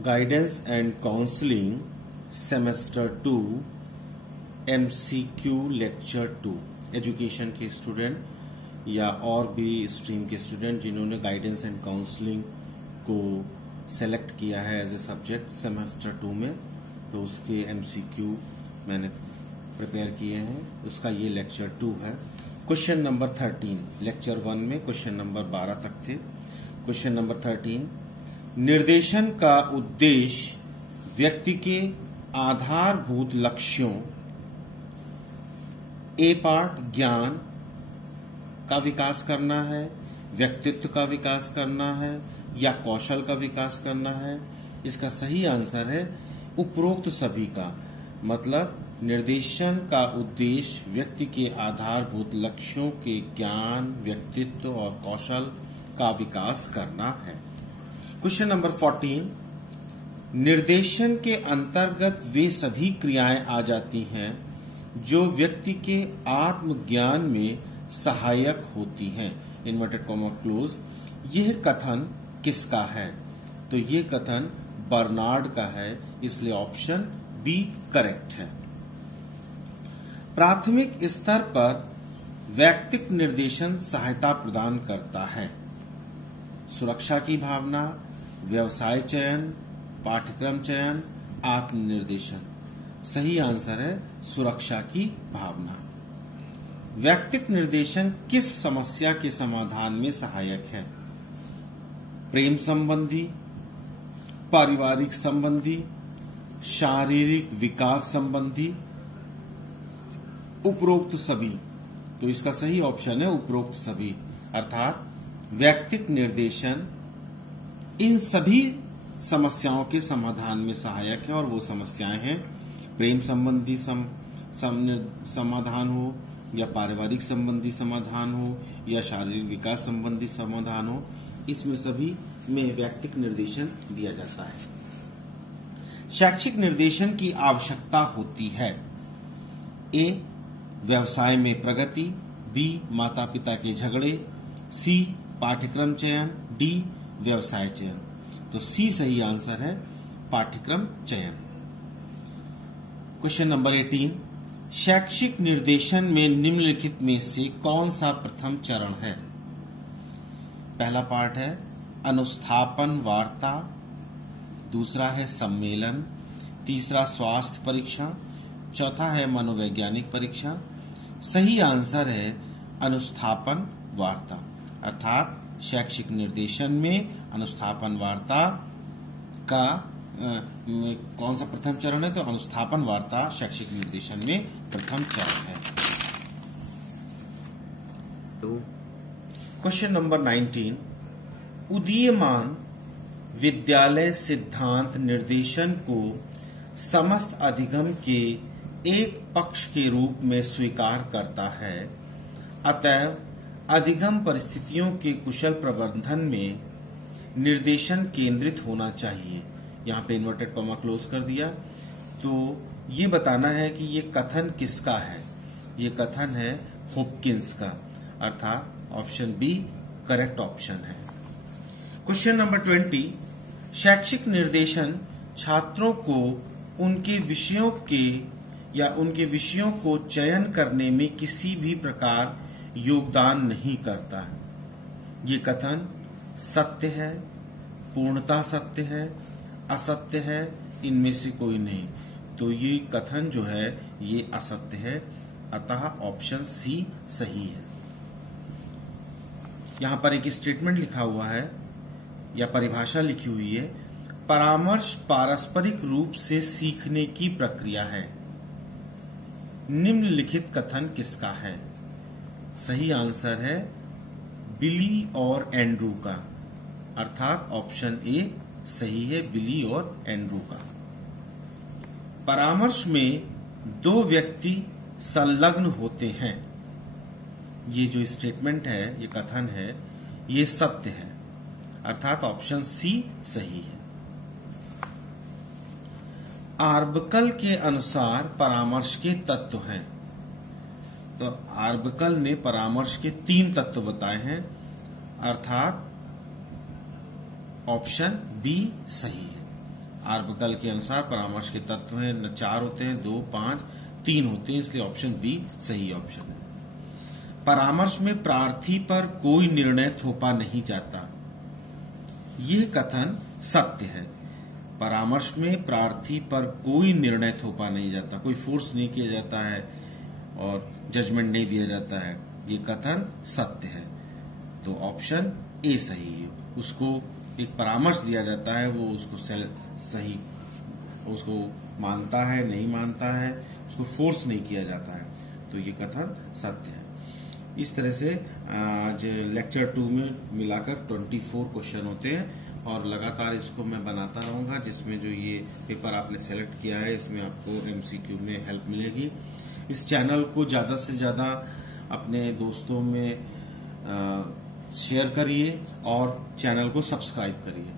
Guidance and counselling semester 2 MCQ lecture 2 education के student या और भी स्ट्रीम के स्टूडेंट जिन्होंने गाइडेंस एंड काउंसलिंग को सेलेक्ट किया है एज ए सब्जेक्ट सेमेस्टर 2 में, तो उसके MCQ मैंने प्रिपेयर किए हैं। उसका ये लेक्चर 2 है। क्वेश्चन नंबर 13 लेक्चर 1 में क्वेश्चन नंबर 12 तक थे। क्वेश्चन नंबर 13, निर्देशन का उद्देश्य व्यक्ति के आधारभूत लक्ष्यों ए पार्ट ज्ञान का विकास करना है, व्यक्तित्व का विकास करना है या कौशल का विकास करना है। इसका सही आंसर है उपरोक्त सभी का। मतलब निर्देशन का उद्देश्य व्यक्ति के आधारभूत लक्ष्यों के ज्ञान, व्यक्तित्व और कौशल का विकास करना है। क्वेश्चन नंबर 14, निर्देशन के अंतर्गत वे सभी क्रियाएं आ जाती हैं जो व्यक्ति के आत्मज्ञान में सहायक होती हैं। Inverted comma close. यह कथन किसका है? तो यह कथन बर्नार्ड का है, इसलिए ऑप्शन बी करेक्ट है। प्राथमिक स्तर पर वैयक्तिक निर्देशन सहायता प्रदान करता है। सुरक्षा की भावना, व्यवसाय चयन, पाठ्यक्रम चयन, आत्मनिर्देशन। सही आंसर है सुरक्षा की भावना। वैयक्तिक निर्देशन किस समस्या के समाधान में सहायक है? प्रेम संबंधी, पारिवारिक संबंधी, शारीरिक विकास संबंधी, उपरोक्त सभी। तो इसका सही ऑप्शन है उपरोक्त सभी, अर्थात वैयक्तिक निर्देशन इन सभी समस्याओं के समाधान में सहायक है। और वो समस्याएं हैं प्रेम संबंधी समाधान हो या पारिवारिक संबंधी समाधान हो या शारीरिक विकास संबंधी समाधान हो, इसमें सभी में वैयक्तिक निर्देशन दिया जाता है। शैक्षिक निर्देशन की आवश्यकता होती है। ए, व्यवसाय में प्रगति, बी, माता पिता के झगड़े, सी, पाठ्यक्रम चयन, डी, व्यवसाय चयन। तो सी सही आंसर है पाठ्यक्रम चयन। क्वेश्चन नंबर 18, शैक्षिक निर्देशन में निम्नलिखित में से कौन सा प्रथम चरण है? पहला पार्ट है अनुस्थापन वार्ता, दूसरा है सम्मेलन, तीसरा स्वास्थ्य परीक्षण, चौथा है मनोवैज्ञानिक परीक्षण। सही आंसर है अनुस्थापन वार्ता, अर्थात शैक्षिक निर्देशन में अनुस्थापन वार्ता का कौन सा प्रथम चरण है? तो अनुस्थापन वार्ता शैक्षिक निर्देशन में प्रथम चरण है। क्वेश्चन नंबर 19, उदीयमान विद्यालय सिद्धांत निर्देशन को समस्त अधिगम के एक पक्ष के रूप में स्वीकार करता है। अतएव अधिगम परिस्थितियों के कुशल प्रबंधन में निर्देशन केंद्रित होना चाहिए। यहाँ पे इन्वर्टेड कॉमा क्लोज कर दिया। तो ये बताना है कि ये कथन किसका है? ये कथन है हॉपकिंस का, अर्थात ऑप्शन बी करेक्ट ऑप्शन है। क्वेश्चन नंबर 20, शैक्षिक निर्देशन छात्रों को उनके विषयों के या उनके विषयों को चयन करने में किसी भी प्रकार योगदान नहीं करता। ये कथन सत्य है, पूर्णतः सत्य है, असत्य है, इनमें से कोई नहीं। तो ये कथन जो है ये असत्य है, अतः ऑप्शन सी सही है। यहां पर एक स्टेटमेंट लिखा हुआ है या परिभाषा लिखी हुई है, परामर्श पारस्परिक रूप से सीखने की प्रक्रिया है। निम्नलिखित कथन किसका है? सही आंसर है बिली और एंड्रू का, अर्थात ऑप्शन ए सही है, बिली और एंड्रू का। परामर्श में दो व्यक्ति संलग्न होते हैं। ये जो स्टेटमेंट है, ये कथन है, ये सत्य है, अर्थात ऑप्शन सी सही है। आर्बकल के अनुसार परामर्श के तत्व हैं। तो आर्बकल ने परामर्श के 3 तत्व बताए हैं, अर्थात ऑप्शन बी सही है। आर्बकल के अनुसार परामर्श के तत्व हैं न 4 होते हैं, 2, 5, 3 होते हैं, इसलिए ऑप्शन बी सही ऑप्शन है। परामर्श में प्रार्थी पर कोई निर्णय थोपा नहीं जाता, यह कथन सत्य है। परामर्श में प्रार्थी पर कोई निर्णय थोपा नहीं जाता, कोई फोर्स नहीं किया जाता है और जजमेंट नहीं दिया जाता है, ये कथन सत्य है। तो ऑप्शन ए सही है। उसको एक परामर्श दिया जाता है, वो उसको सही उसको मानता है नहीं मानता है, उसको फोर्स नहीं किया जाता है, तो ये कथन सत्य है। इस तरह से आज लेक्चर 2 में मिलाकर 24 क्वेश्चन होते हैं और लगातार इसको मैं बनाता रहूंगा, जिसमें जो ये पेपर आपने सेलेक्ट किया है इसमें आपको एमसीक्यू में हेल्प मिलेगी। इस चैनल को ज्यादा से ज्यादा अपने दोस्तों में शेयर करिए और चैनल को सब्सक्राइब करिए।